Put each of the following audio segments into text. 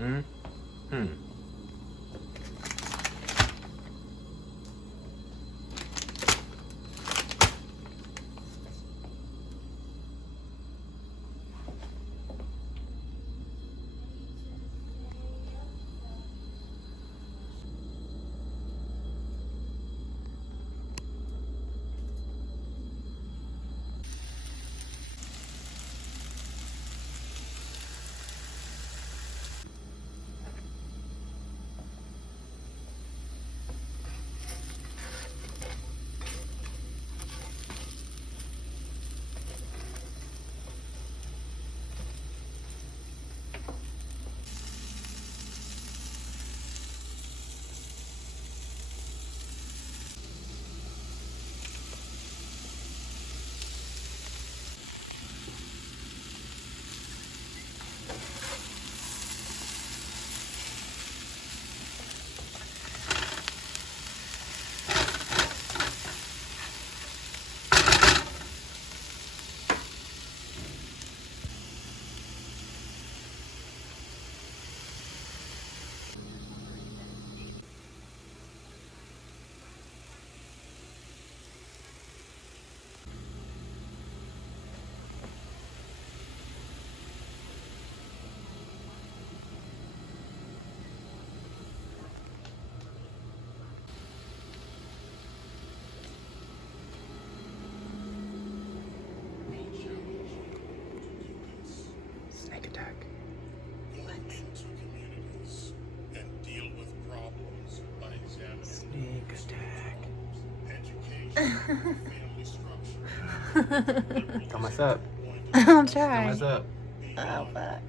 Mm-hmm. Snake attack. And deal with problems by examining Snake attack. education, family structure. Tell us up. I'll Tell try. us up. Oh, fuck.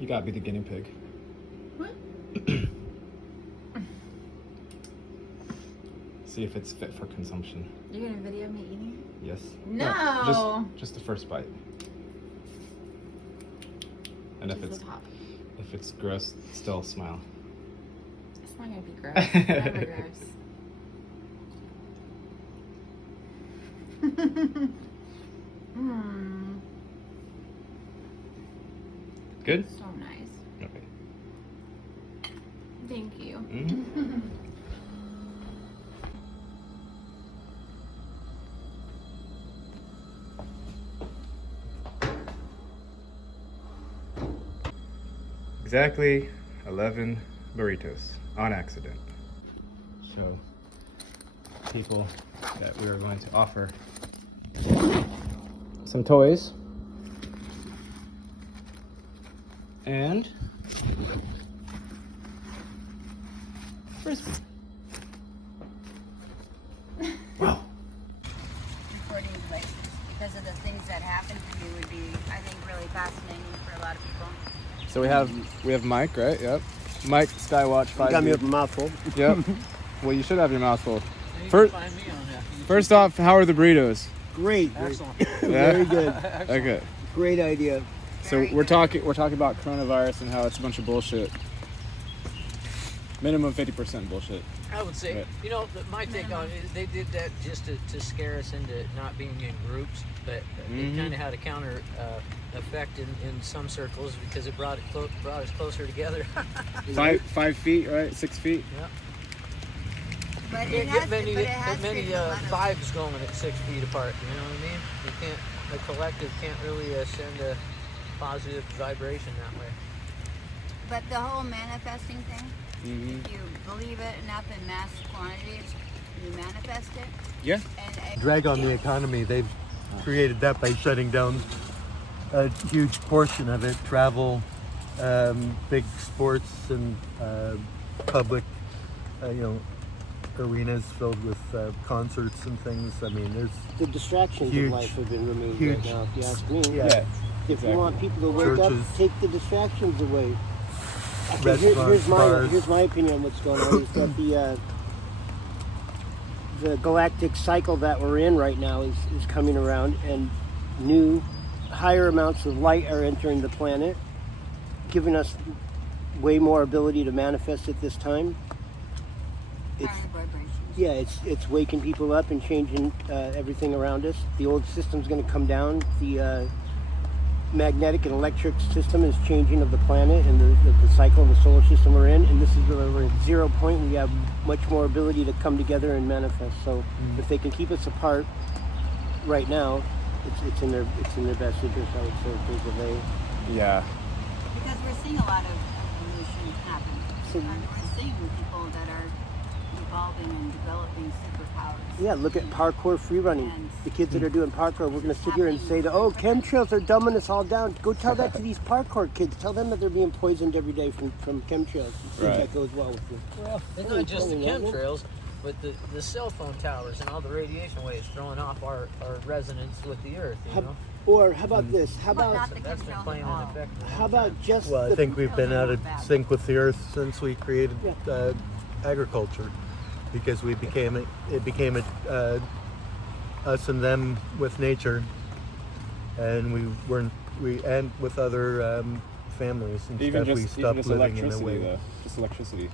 You gotta be the guinea pig. What? See if it's fit for consumption. You're gonna video me eating it? Yes. No. Just the first bite. And Just the top. if it's gross, still smile. It's not gonna be gross. It's never gross. Hmm. Good? So nice. Okay. Thank you. Mhm. Exactly 11 burritos on accident. Show people that we are going to offer some toys and frisbee. Wow. Recording devices because of the things that happened to me would be, I think, really fascinating for a lot of people. So we have Mike, right? Yep. Mike Skywatch 5. Got me with a mouthful. Yep. Well, you should have your mouth full. You First, can find me on that. first off, how are the burritos? Great. Excellent. Very good. Okay. Great idea. So Very we're good. talking about coronavirus and how it's a bunch of bullshit. Minimum 50% bullshit. I would say, Right. you know, my take on it is they did that just to scare us into not being in groups, but Mhm. it kind of had a counter effect in some circles because it brought us closer together. 5 feet, right? 6 feet. Yeah. But You it get has, many, but it has many created a lot of- vibes going at 6 feet apart. You know what I mean? You can't. The collective can't really send a positive vibration that way. But the whole manifesting thing, Mm-hmm. if you believe it enough in mass quantities, you manifest it. Yeah. And Drag on the economy. They've created that by shutting down a huge portion of it. Travel, big sports and public, arenas filled with concerts and things. I mean, there's The distractions Huge- of life have been removed huge- right now, if you ask me. yeah, If you want people to wake Churches. up, take the distractions away. Okay, Restaurants, bars. here's my opinion on what's going on. Is that the galactic cycle that we're in right now is coming around, and new, higher amounts of light are entering the planet, giving us way more ability to manifest at this time. It's Higher vibrations. yeah, it's waking people up and changing everything around us. The old system's going to come down. The magnetic and electric system is changing of the planet and the cycle of the solar system we're in. And this is where we're at 0 point. We have much more ability to come together and manifest. So if they can keep us apart right now, it's in their best interest. I would say things that they. Yeah. Because we're seeing a lot of evolution happen. So- And we're seeing people that are evolving and developing superpowers. Yeah, look at parkour free running. And- The kids that are doing parkour, we're going to sit here and say that, oh, chemtrails are dumbing us all down. Go tell that to these parkour kids. Tell them that they're being poisoned every day from chemtrails. And see if Right. that goes well with you. Well, it's not just the chemtrails, but the cell phone towers and all the radiation waves throwing off our resonance with the earth, you know? Or how about this? How But about not the That's been chemtrails playing at an all. effect. for a how long about time. just well, I the, think we've been out of Bad. sync with the earth since we created Yeah. agriculture, because it became us and them with nature, and and with other families and Even stuff. We just stopped living in a electricity way. though. Just electricity.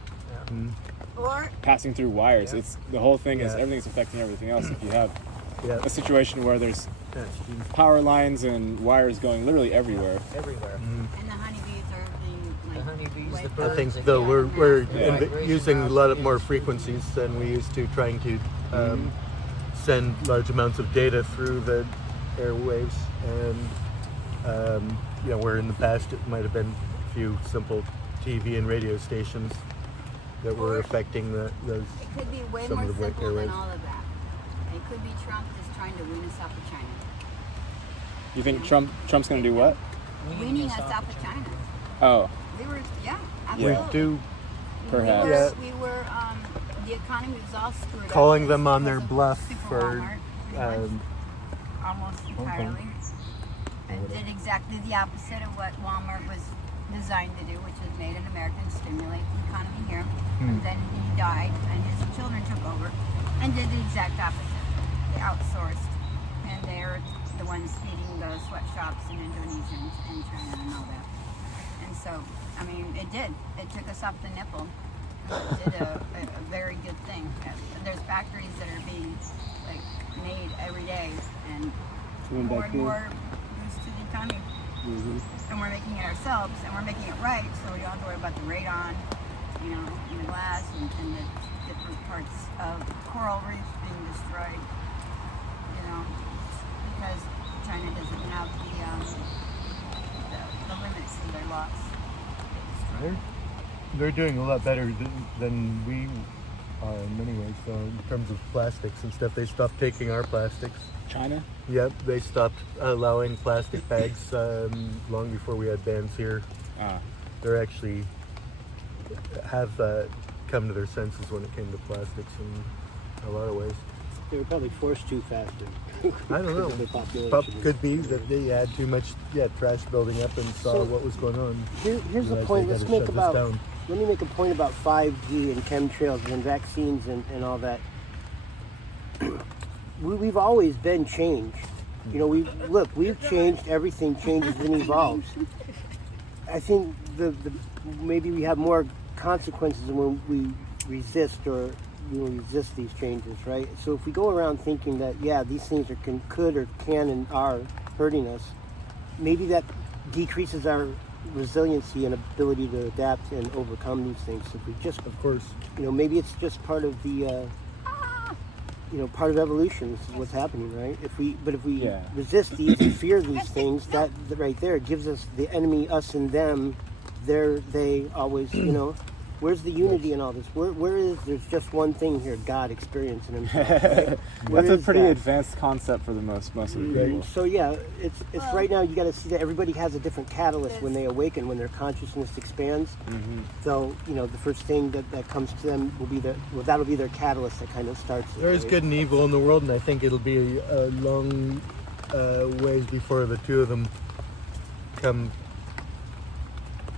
Or Passing through wires. Yeah. It's the whole thing is Yeah. everything's affecting everything else. If you have Yeah. a situation where there's power lines and wires going literally everywhere. Everywhere. and the honeybees are being The like honeybees, wiped the out. birds. I think and though the we're Yeah. using a lot more frequencies than we used to, trying to send large amounts of data through the airwaves, and where in the past it might have been a few simple TV and radio stations that were affecting those. It could be way some more of the simple than airwaves. all of that. It could be Trump just trying to wean us off of China. You think Trump's gonna do what? Weaning us off of China. Oh, We were, yeah, We absolutely. do perhaps. Yeah. We were, the economy was all screwed up. calling them on their because of bluff Super for Walmart, pretty much, almost entirely. And did exactly the opposite of what Walmart was designed to do, which was made in America and stimulate the economy here. And then he died, and his children took over and did the exact opposite. They outsourced, and they're the ones feeding the sweatshops and Indonesians and China and all that. And so, I mean, it did. It took us off the nipple. It did a very good thing. There's factories that are being made every day, and Going more back and here. more boost to the economy. And we're making it ourselves, and we're making it right, so we don't have to worry about the radon, in the glass and the different parts of coral reefs being destroyed, because China doesn't have the limits of their laws. they're doing a lot better than we are in many ways. So in terms of plastics and stuff, they stopped taking our plastics. China? Yep, they stopped allowing plastic bags long before we had bans here. Ah. They're actually have come to their senses when it came to plastics in a lot of ways. They were probably forced too faster. I don't know. Because of the population. Could be that they had too much trash building up and saw So, what was going on. Here's the Realized point. they Let's gotta make shut this about. down. Let me make a point about 5G and chemtrails and vaccines and all that. We've always been changed. We've changed. Everything changes and evolves. I think maybe we have more consequences when we resist resist these changes, right? So if we go around thinking that these things could or can and are hurting us, maybe that decreases our resiliency and ability to adapt and overcome these things. If we just, Of course. maybe it's just part of the, part of evolution. This is what's happening, right? If we Yeah. resist these and fear these things, that right there gives us the enemy, us and them. They always, Where's the unity in all this? Where is there's just one thing here, God experiencing himself. Right? That's a pretty advanced concept for the most of the people. So yeah, it's right now you got to see that everybody has a different catalyst when they awaken, when their consciousness expands. So the first thing that comes to them will be that'll be their catalyst that kind of starts. There's good and evil in the world, and I think it'll be a long ways before the two of them come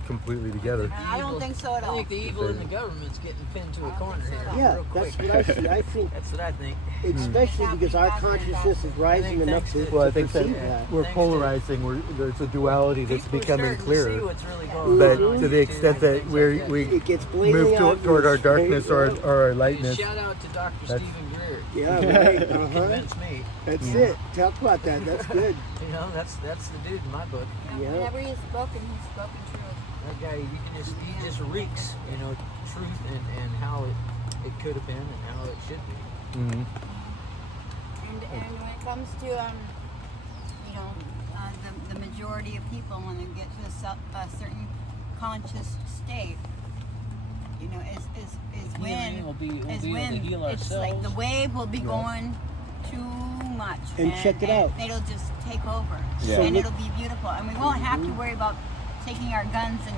completely together. I don't think so at all. I think the evil in the government's getting pinned to a corner here. Yeah, real that's quick. what I see. I think, That's what I think. especially because our consciousness is rising enough to Well, I think that perceive that. we're Thanks polarizing. There's a duality that's People are becoming starting to clearer. see what's really going But on to the extent that we It gets blatantly move obvious, toward our right? darkness or our lightness, Shout out to Dr. That's- Stephen Greer. Yeah, right. He convinced me. That's it. Talk about that. That's good. You know, that's the dude in my book. Yeah. Whenever he's spoken truth. That guy, he just reeks, truth and how it could have been and how it should be. Mhm. And when it comes to the majority of people, when they get to a certain conscious state, is when Healing will be able is to when heal it's like the ourselves. wave will be going too much, And check it out. It'll just take over, Yeah. and it'll be beautiful, and we won't have to worry about taking our guns and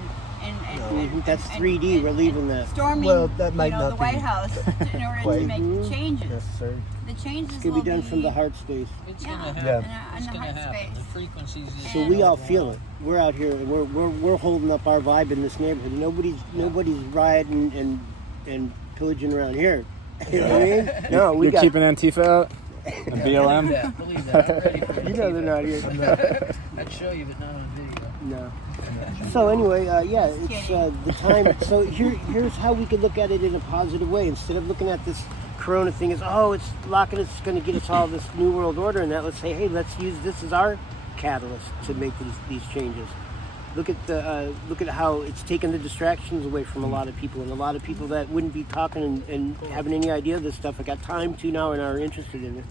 That's 3D. We're leaving that. storming Well, that might the not White be House in order to quite make changes. necessary. The changes It's gonna will be done from the heart space. It's Yeah. gonna happen. Yeah. in It's the gonna heart happen. space. The frequencies. So we all feel it. We're out here. And we're holding up our vibe in this neighborhood. Nobody's rioting and pillaging around here. You know what I mean? No, we You're got. keeping Antifa out? And BLM? Yeah, believe that. I'm ready for You know they're not here. I'd show you, but not on video. No. So anyway, it's the time. So here's how we could look at it in a positive way. Instead of looking at this Corona thing as, it's locking us, it's going to get us all this new world order and that. Let's say, hey, let's use this as our catalyst to make these changes. Look at how it's taken the distractions away from a lot of people, and a lot of people that wouldn't be talking and having any idea of this stuff. I got time to now and are interested in it.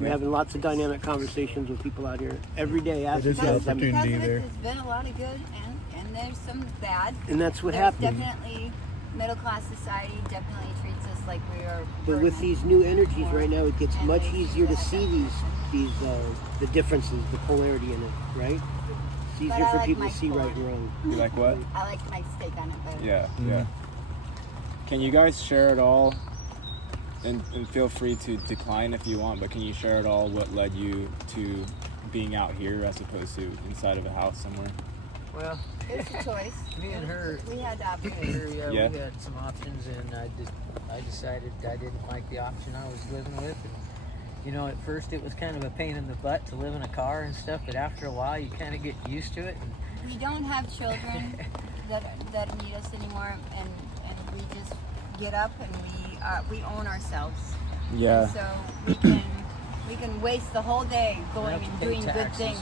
We're having lots of dynamic conversations with people out here every day. It is Asking the us, opportunity Because of it, there. there's been a lot of good and there's some bad. and that's what There's happened. Definitely, middle class society definitely treats us like we are. But with these new energies right now, it gets much easier to see the differences, the polarity in it, right? It's But easier I for like people my to see right and wrong. You like what? I like my steak on it better. Yeah, yeah. Can you guys share it all? And feel free to decline if you want, but can you share it all what led you to being out here as opposed to inside of a house somewhere? Well, It was a choice. me and her, We had options. Yeah. we had some options, and I decided I didn't like the option I was living with. And, at first it was kind of a pain in the butt to live in a car and stuff, but after a while you kind of get used to it. And We don't have children that need us anymore, and we just get up and we own ourselves. Yeah. And so we can waste the whole day going and doing good things.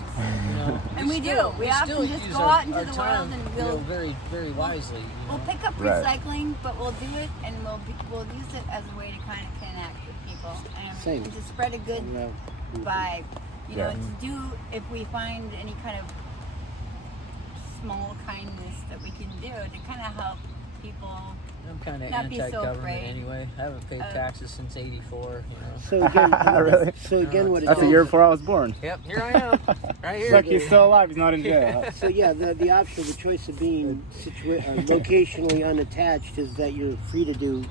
And we do. We often still just use go our- out into our the time, world and we'll very, very wisely. we'll pick up Right. recycling, but we'll do it and we'll use it as a way to kind of connect with people Same. and to spread a good Yeah. vibe. Yeah. To do if we find any kind of small kindness that we can do to kind of help people. I'm kind of Not be so anti-government afraid anyway. I haven't paid taxes since '84. So again, Really? what it That's a is- year before I was born. Yep, here I am, right It's here. like he's still alive, he's not in jail. So yeah, the option, the choice of being locationally unattached is that you're free to do,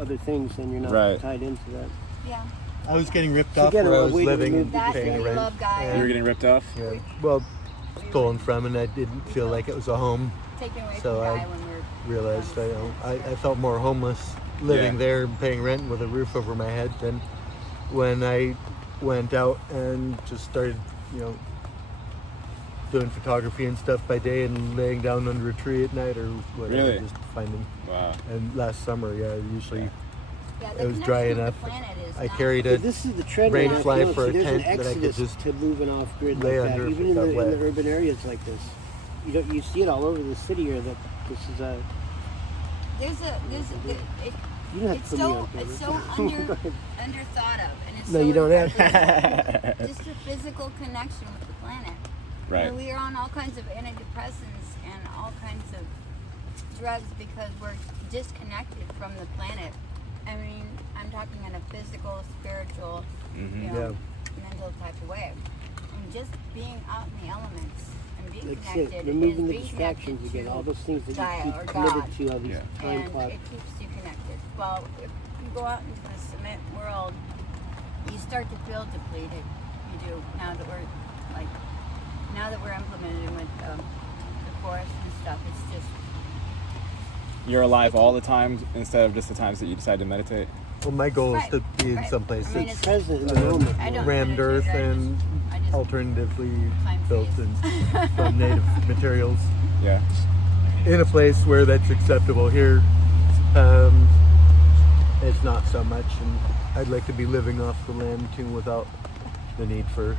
other things, and you're not Right. tied into that. Yeah. I was getting ripped So off again, where I a was way to living remove and the That's what paying we rent. love, guys. You were getting ripped off? Yeah. Well, stolen from, and I didn't feel like it was a home. Taken away So from I Guy when we're Realized I felt more homeless living Yeah. there and paying rent with a roof over my head than when I went out and just started, doing photography and stuff by day and laying down under a tree at night or whatever. Really? Just finding. Wow. And last summer, usually Yeah, it was dry connection with enough. the planet is I not- carried But a this is the trend. rain right now, fly so for a there's an tent that I could exodus just to moving off grid lay like that, under if even it in got the wet. urban areas like this. You see it all over the city here. That this is a. You don't have it's to put me so on it's so camera. Go ahead. under thought of, and it's No, so you don't have just a physical connection with the planet. Right. We are on all kinds of antidepressants and all kinds of drugs because we're disconnected from the planet. I mean, I'm talking in a physical, spiritual, Mm-hmm. you know, mental type of way. And just being out in the elements and being That's connected it. Removing the being distractions connected again. to All those things that Gaia you or keep God. committed to, all these Yeah. time And clocks. it keeps you connected. Well, if you go out into the cement world, you start to feel depleted. You do. Now that we're implementing with the forest and stuff, it's just You're alive all the time instead of just the times that you decide to meditate. Well, my goal is to be in Right. some place I mean, that's Present in the moment. I don't rammed meditate, earth I and just alternatively climb built trees. from native materials. Yeah. In a place where that's acceptable. Here, it's not so much, and I'd like to be living off the land too without the need for,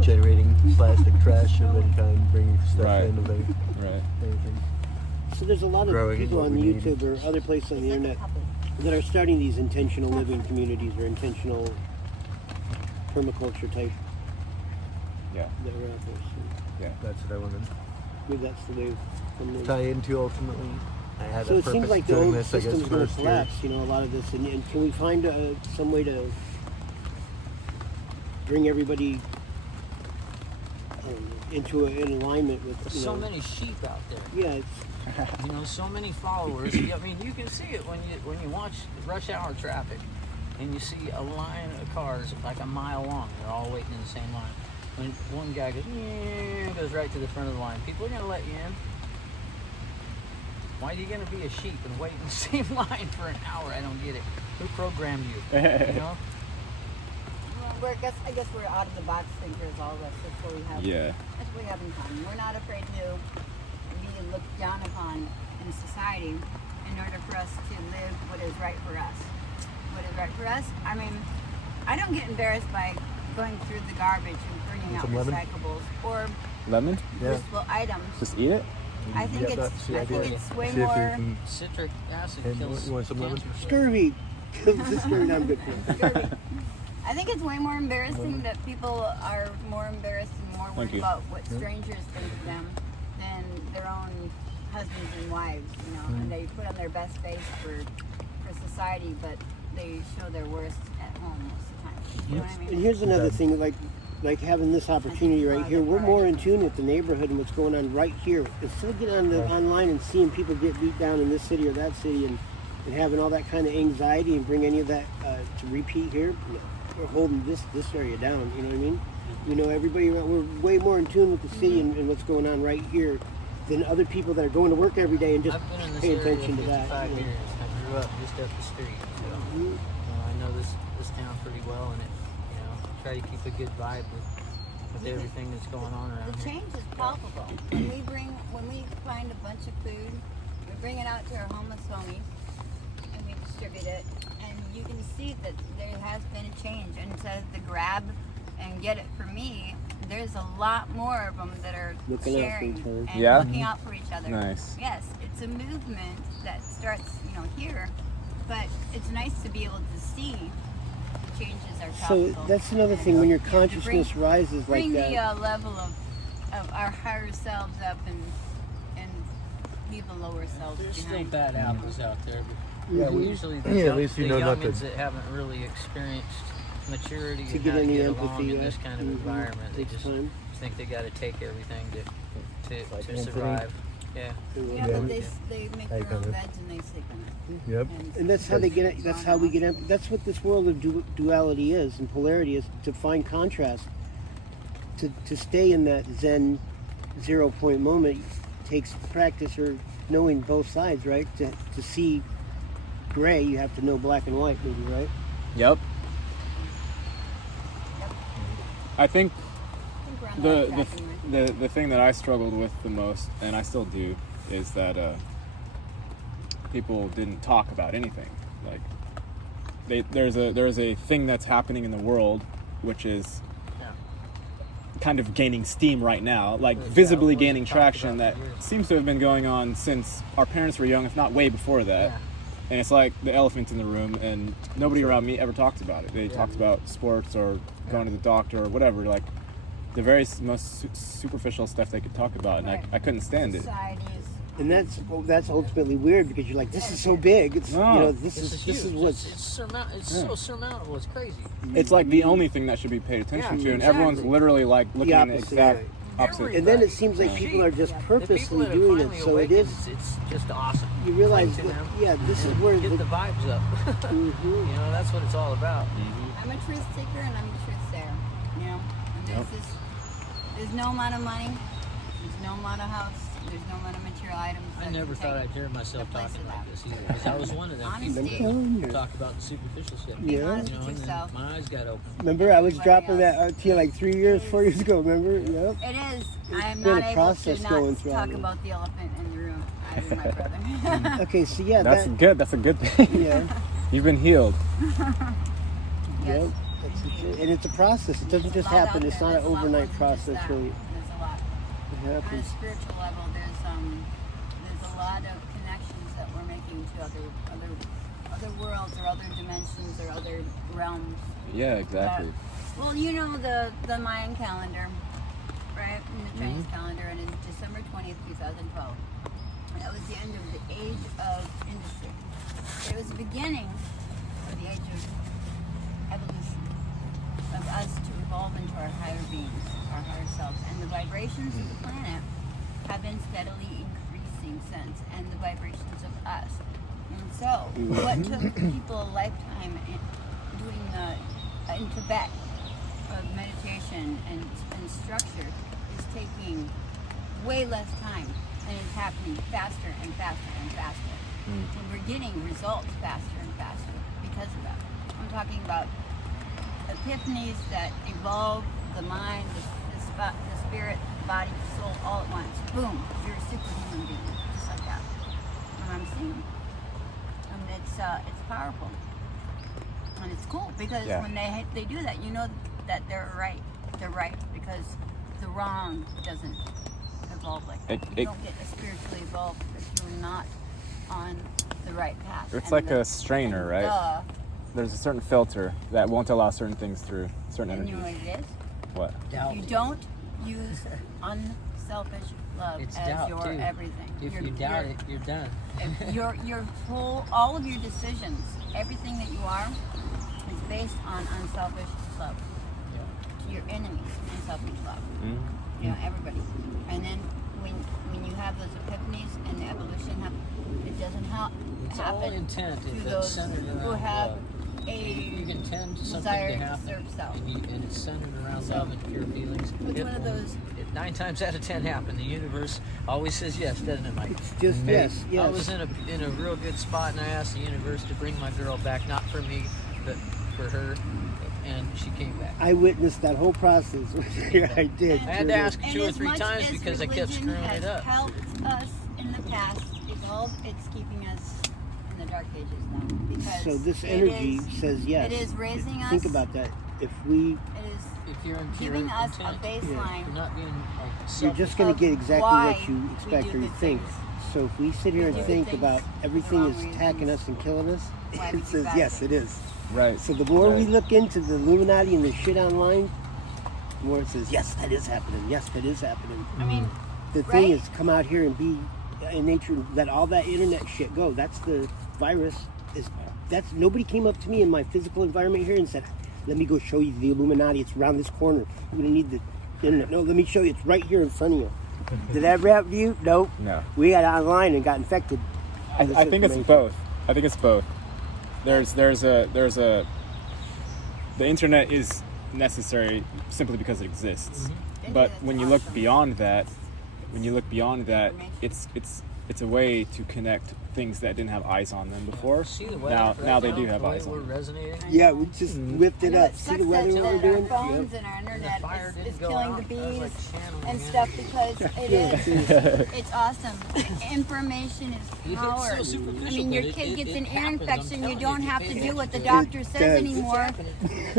generating plastic trash of any kind, bringing stuff Right. in of anything. Right. So there's a lot of Growing people what on we need. YouTube or other places on the It's like a internet puppy. that are starting these intentional living communities or intentional permaculture type Yeah. that are out there. So That's what I want to maybe that's the way from the tie into ultimately. I had So a it purpose seems like the doing old this, I guess, system's going to first year. collapse, a lot of this. And can we find some way to bring everybody in alignment with, There's so many sheep out there. Yeah, it's, So many followers. I mean, you can see it when you watch rush hour traffic, and you see a line of cars like a mile long. They're all waiting in the same line. When one guy goes right to the front of the line, people are gonna let you in. Why are you gonna be a sheep and wait in the same line for an hour? I don't get it. Who programmed you? Well, I guess we're out of the box thinkers, all of us. That's what we have. Yeah. That's what we have in common. We're not afraid to be looked down upon in society in order for us to live what is right for us. What is right for us? I mean, I don't get embarrassed by going through the garbage and bringing out Some lemon? recyclables or Lemon? Yeah. useful items. Just eat it? I think that's the I think idea. it's way See if you more. can. Citric acid And kills. you want some lemon? cancer. scurvy. This scurvy, I'm good for it. I think it's way more embarrassing that people are more embarrassed and more Thank worried you. about what strangers think of them than their own husbands and wives, and they put on their best face for society, but they show their worst at home most of the time. You know what I And mean? here's another thing, like having this opportunity right here, we're more in tune with the neighborhood and what's going on right here. Instead of getting on online and seeing people get beat down in this city or that city and having all that kind of anxiety and bring any of that to repeat here, we're holding this area down, you know what I mean? Everybody, we're way more in tune with the city and what's going on right here than other people that are going to work every day and just I've been in this pay area attention to 55 that. years. I grew up just up the street, so I know this town pretty well, and try to keep a good vibe with everything that's going on around The here. change is palpable. When we find a bunch of food, we bring it out to our homeless homies and we distribute it, and you can see that there has been a change. And instead of the grab and get it for me, there's a lot more of them that are Looking out for sharing each other. and Yeah? looking out for each other. Nice. Yes, it's a movement that starts, here, but it's nice to be able to see the changes are So palpable. that's another thing, when your And to consciousness rises like bring that. the level of our higher selves up and leave the lower selves There's still behind. bad apples out there, but Yeah, we- usually the, yeah, at young, least you the know not youngins to- that haven't really experienced maturity To and get how to any get along empathy, in this yeah. kind of Mhm. environment. They Takes just time. think they got to take everything to Anthony. survive. Yeah. Yeah, Yeah. but they make I their own kinda- beds and they sleep in it. Yep. And that's how they get it. That's how we get it. That's what this world of duality is, and polarity is, to find contrast. To stay in that Zen 0 point moment takes practice or knowing both sides, right? To see gray, you have to know black and white, maybe, right? Yep. I think I think we're on the that track anyway. the thing that I struggled with the most, and I still do, is that people didn't talk about anything. Like there's a thing that's happening in the world, which is kind of gaining steam right now, like Yeah, visibly it wasn't gaining talked traction about that for years. seems to have been going on since our parents were young, if not way before that. Yeah. And it's like the elephant in the room, and nobody around me ever talked about it. They Yeah. talked about sports or going to the doctor or whatever, like the very most superficial stuff they could talk about, and Right. I couldn't stand it. Societies, And that's ultimately weird because you're like, this is so big. It's this is huge. what's It's so surmountable. It's crazy. It's like the only thing that should be paid attention to, and everyone's literally like looking at the exact opposite. And then it seems like people are just purposely doing it, so it is. It's just awesome. You realize Cling to them, this is where get the vibes up. Mm-hmm. You know, that's what it's all about. I'm a truth seeker and I'm a truth sayer. You know, and there's no amount of money, there's no amount of house, there's no amount of material items. I never thought I'd hear myself talking like this either, because I was one of them Honesty. people who talk about the superficial stuff. Yeah. You know, Honest and with then yourself. my eyes got open. Remember, I was Everybody dropping else. that to you like 3 years, 4 years ago. Remember? Yep. It is. I'm been not a able process to going not through all talk this. about the elephant in the room. I and my brother. Okay, so yeah, That's good. That's a good thing. Yeah. You've been healed. Yes. Yep. And it's a process. It doesn't There's just a lot happen. out It's there. not an There's a lot more overnight than just process, that. really. There's a lot. It On a happens. spiritual level, there's a lot of connections that we're making to other worlds or other dimensions or other realms. Yeah, exactly. Well, you know the Mayan calendar, right? And the Chinese calendar, and in December 20th, 2012. And that was the end of the age of industry. It was the beginning of the age of evolution, of us to evolve into our higher beings, our higher selves. And the vibrations of the planet have been steadily increasing since, and the vibrations of us. And so, what took people a lifetime in doing in Tibet of meditation and structure is taking way less time, and it's happening faster and faster and faster. And we're getting results faster and faster because of that. I'm talking about epiphanies that evolve the mind, the spirit, the body, the soul, all at once. Boom, you're a superhuman being, just like that. And I'm seeing, and it's powerful, and it's cool because when they do that, you know that they're right. They're right because the wrong doesn't evolve like that. You don't get spiritually evolved if you're not on the right path. It's like a strainer, right? There's a certain filter that won't allow certain things through, certain And you energies. know what it is? What? Doubt. You don't use unselfish love It's as doubt, your too. everything. If you doubt it, you're done. Your whole, all of your decisions, everything that you are, is based on unselfish love. To your enemies, unselfish love. You know, everybody. And then when you have those epiphanies and the evolution happens, it doesn't It's all happen intent to if it's those centered who around have love. You a can tend to something desire to to happen, serve self. and it's centered around love and pure feelings. It's one of those. 9 times out of 10 happen. The universe always says yes, doesn't it, Mike? It's just yes. I was in a real good spot, and I asked the universe to bring my girl back, not for me, but for her, and she came back. I witnessed that whole process. I did. I had to ask And 2 or as 3 much times as because I kept religion screwing has it up. helped us in the past evolve, it's keeping us in the dark ages now. Because So this it energy is- says yes. It is raising us. Think about that. If we, It is If you're in pure giving us a intent, baseline. you're not being like you're selfish. just going of to get exactly why what you we expect do or the think. things. So if we sit here We and do the think things about for the everything wrong is attacking reasons. us and killing us, Why we it do says bad yes, things. it is. Right. So the more we Right. look into the Illuminati and the shit online, the more it says yes, that is happening. Yes, that is happening. I mean, The thing Right? is, come out here and be in nature. Let all that internet shit go. That's the virus. That's nobody came up to me in my physical environment here and said, "Let me go show you the Illuminati. It's around this corner. You don't need the internet. No, let me show you. It's right here in front of you." Did that ever happen to you? Nope. No. We got online and got infected. I think it's both. I think it's both. There's a the internet is necessary simply because it exists. But when you look beyond that, it's a way to connect things that didn't have eyes on them before. See the weather right Now they do have the way eyes on we're them. resonating. Yeah, we just whipped I it know up. it See sucks the weather that what we're our doing? phones Yep. and our The internet fire is didn't go killing out. the I was bees like channeling and energy. stuff because it is. It's awesome. Information is It's power. so superficial, I mean, your but kid it gets an ear happens. I'm infection. You telling don't you, have pay to do what the attention doctor does. says It's anymore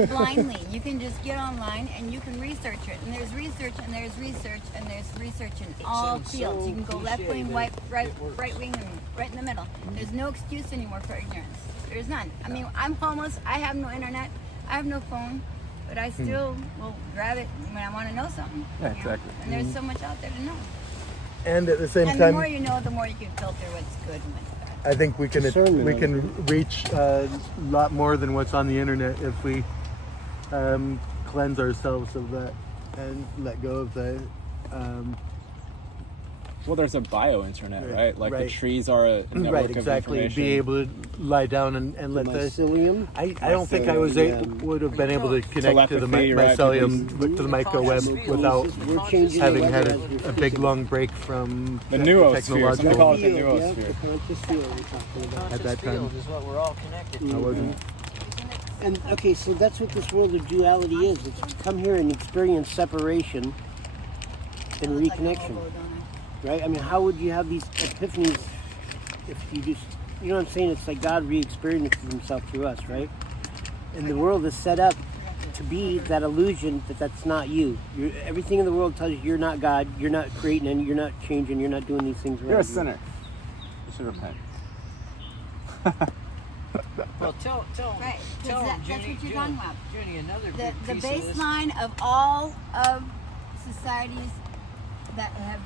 blindly. You can just get online and you can research it. And there's research and there's research and there's research in all sounds fields. so You can go left cliche, wing, but right it works. wing, and right in the middle. There's no excuse anymore for ignorance. There's none. I mean, I'm homeless. I have no internet. I have no phone. But I still will grab it when I want to know something. Yeah, you know? exactly. And there's so much out there to know. And at the same And the time, more you know, the more you can filter what's good and what's bad. I think we can reach a lot more than what's on the internet if we cleanse ourselves of that and let go of the. Well, there's a bio-internet, right? Like right. the trees are a network Right, of exactly. information. Be able to lie down and let the. Mycelium. I don't think I was would have been able to connect to the Telepathy, right? mycelium, to the microweb without We're changing having the had weather a big long break from The noosphere. Some call it the field, yeah, noosphere. the conscious field we're talking about. At that Conscious time. field is what we're all connected to. I wasn't. And okay, so that's what this world of duality is. It's come here and experience separation and reconnection, right? I mean, how would you have these epiphanies if you just, you know what I'm saying? It's like God re-experiences himself through us, right? And the world is set up to be that illusion that that's not you. Everything in the world tells you you're not God, you're not creating, and you're not changing, you're not doing these things right. You're a sinner. You should repent. Well, tell Right, tell that's Junie, what you're talking about. Junie, another The big piece of this. baseline of all of societies that have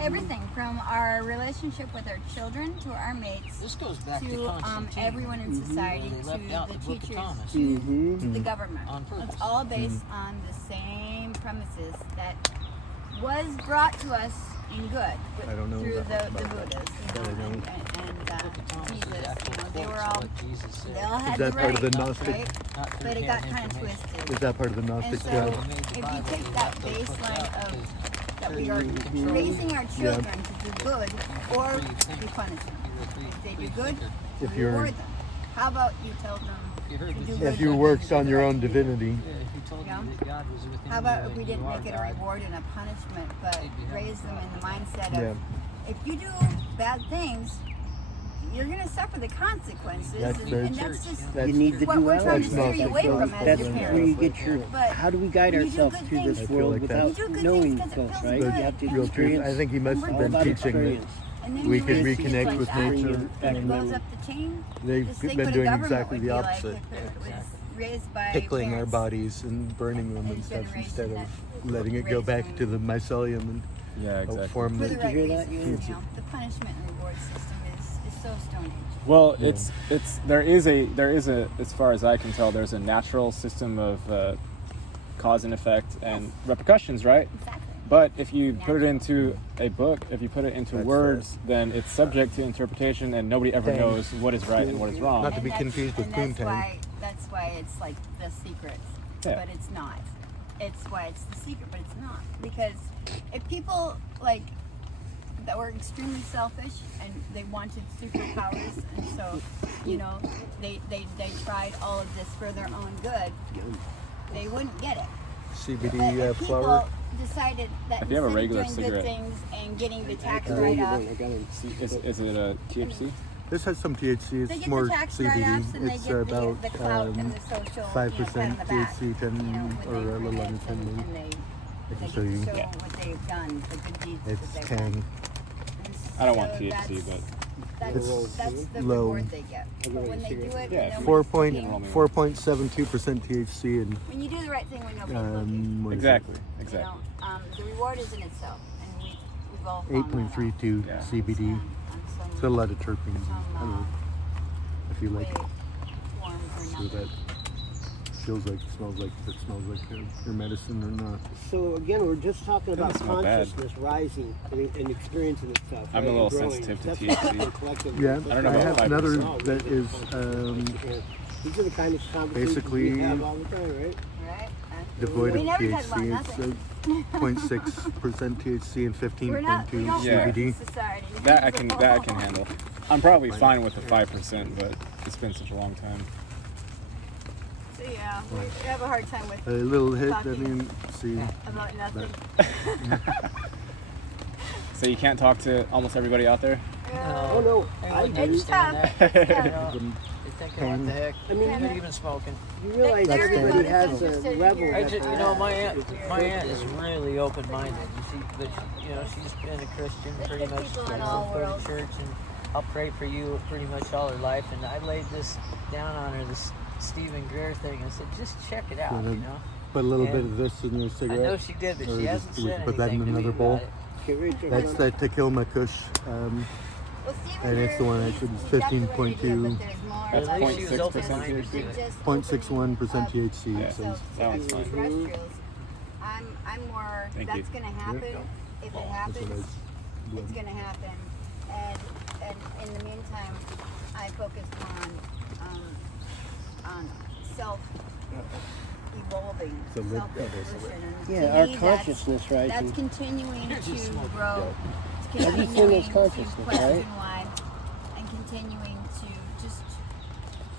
everything from our relationship with our children to our mates This goes back to to Constantine. everyone in society They left to out the the Book of teachers Thomas. to the government. On purpose. It's all based on the same premises that was brought to us in good I don't know through that the about Buddhists But I don't. and Book of Thomas Jesus. is actual You know, they quotes were of all what Jesus said. they all had Is that the part of the right, Gnostic? right? Not through But it hidden got kind of information. twisted. Is that part of the Gnostic And so, job? if you take that baseline of that we are raising our children to do good or we punish them. If they do good, If we you're- reward them. How about you tell them You heard to me. do Yeah, good? If you but worked do on the your right own thing? divinity, if he told Yeah. you that God was within How about you if we and didn't you make it are a God, reward and a punishment, but They'd be having raise them in the fun. mindset Yeah. of if you do bad things, you're going to suffer the consequences, That's very and that's true. just that's You need the what we're trying duality. to steer you away from as That's your where parents. you get your. But How do we guide when you do ourselves good through things- this I feel world like without You do good knowing things 'cause it stuff, feels right? good. You have to And real experience. truth. I think he must All have All been about teaching that experience. And then we you could raise kids reconnect like with that, nature. and it and goes up the chain. They've Just think been what a doing government exactly would the be like opposite. if it was raised by Pickling our parents. bodies and burning them and and stuff generation instead of that letting it go raised back them. to the mycelium and Yeah, exactly. form For the the. right hear that? reasons, you know, the punishment and reward system is so Stone Age. Well, Yeah. it's there is a as far as I can tell, there's a natural system of cause and effect and repercussions, right? Exactly. But if you put it into a book, if you put it into That's words, then it's subject to interpretation, and nobody ever Tang. knows what is right and what is wrong. Not to be confused with and poontang. that's why it's like the secret, Yeah. but it's not. It's why it's the secret, but it's not. Because if people like that were extremely selfish and they wanted superpowers, and so you know they tried all of this for their own good, they wouldn't get it. CBD But if people flower. decided that If you have a instead regular of doing cigarette- good things and getting the tax I got write-off, it. Is it a THC? This has some THC. they It's get more the tax CBD. write-offs and they It's get about the clout and the social 5% pat on the back, THC, 10 you know, when or they a little print under it 10 and maybe. they I can get show to you. show Yeah. what they've done, the good deeds It's that they've Tang. done. I don't want So THC, but that's the low. reward they get. But when they do it, Yeah, when Four nobody's point looking, 4.72% THC and when you do the right thing when nobody's looking, what is exactly, you exactly. know, the reward is in itself, and we've all it? found that out. 8.32 Yeah. CBD. On some It's got a lot of terpenes. I don't know if you like way, form, or so number. that feels like smells like your medicine or not. So again, we're just talking about Doesn't smell bad. consciousness rising and experiencing itself. I'm right, a little and growing. sensitive to That's THC. what we're collectively- Yeah, I don't know I about have 5%. another that is These are the kind of conversations basically we have all the time, right? Right? devoid We of never talk THC. about It's nothing. 0.6% THC and We're not, we 15.2 don't Yeah. CBD. work in society. That I can handle. I'm probably fine with the 5%, but it's been such a long time. So yeah, we have a hard time with A little hit, I Talking. mean, see, about nothing. So you can't talk to almost everybody out there? Oh no, I They do. It's tough. It's tough. They're thinking, what the heck? I mean, You're not even smoking. You realize They're everybody everybody has interested a in level. hearing. I that just, they're you know, at. my aunt is really open-minded. You see, but you know, she's been a Christian pretty There's much people in since all go to worlds. church, and I'll pray for you pretty much all her life. And I laid this down on her, this Stephen Greer thing, and said, just check it out, Yeah, you know. put a little bit And of this in your I cigarette. know she did, but Or she just- hasn't we said can put that in anything to me another bowl. about it. Okay, right there. That's the Tequila Kush. Well, Stephen, And it's the one that says he's got the right idea, 15.2. but there's more. That's At least she was 0.6% open-minded to THC. it. Just 0.61% opening up THC. It ourselves says. to That one's these fine. terrestrials. I'm more. Thank That's you. gonna happen. If it That's what happens, I it's gonna happen. And in the meantime, I focused on self evolving, So look- self-evolution. And Yeah, to our me, consciousness, right? That's And continuing to grow. It's Everything continuing is to consciousness, question right? why, and continuing to just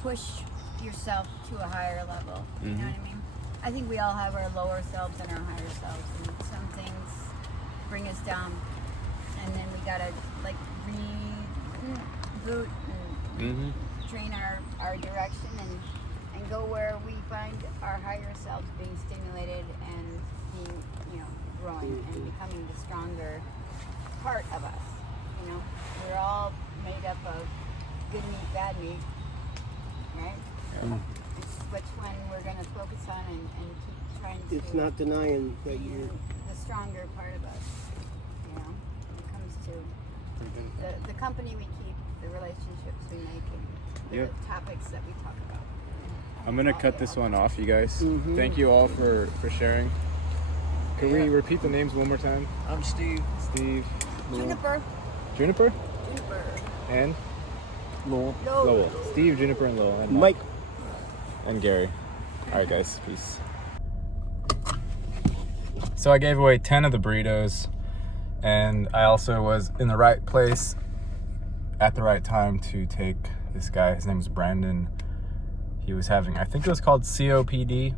push yourself to a higher level. You know what I mean? I think we all have our lower selves and our higher selves, and some things bring us down, and then we gotta like reboot and train our direction and go where we find our higher selves being stimulated and being, you know, growing and becoming the stronger part of us. You know, we're all made up of good meat, bad meat, right? It's which one we're going to focus on and keep trying to it's not denying that be you're. the stronger part of us. You know, when it comes to the company we keep, the relationships we make, and the Yep. topics that we talk about. I'm gonna cut this one off, you guys. Mhm. Thank you all for sharing. Can we repeat the names one more time? I'm Steve. Steve, Juniper. Juniper, Juniper. and Lowell. Lowell. Steve, Juniper, and Lowell, and Mike. and Gary. All right, guys, peace. So I gave away 10 of the burritos, and I also was in the right place at the right time to take this guy. His name is Brandon. He was having, I think it was called COPD,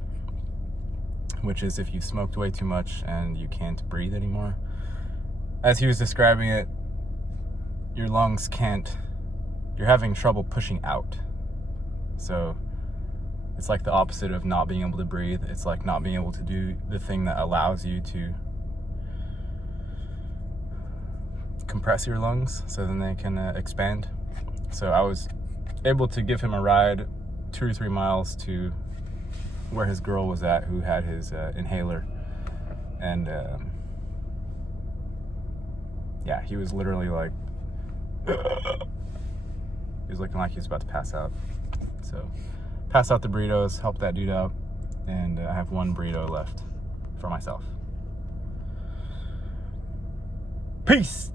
which is if you smoked way too much and you can't breathe anymore. As he was describing it, your lungs can't, you're having trouble pushing out. So it's like the opposite of not being able to breathe. It's like not being able to do the thing that allows you to compress your lungs so then they can expand. So I was able to give him a ride 2 or 3 miles to where his girl was at, who had his inhaler. And yeah, he was literally like, he was looking like he was about to pass out. So pass out the burritos, help that dude out, and I have 1 burrito left for myself. Peace.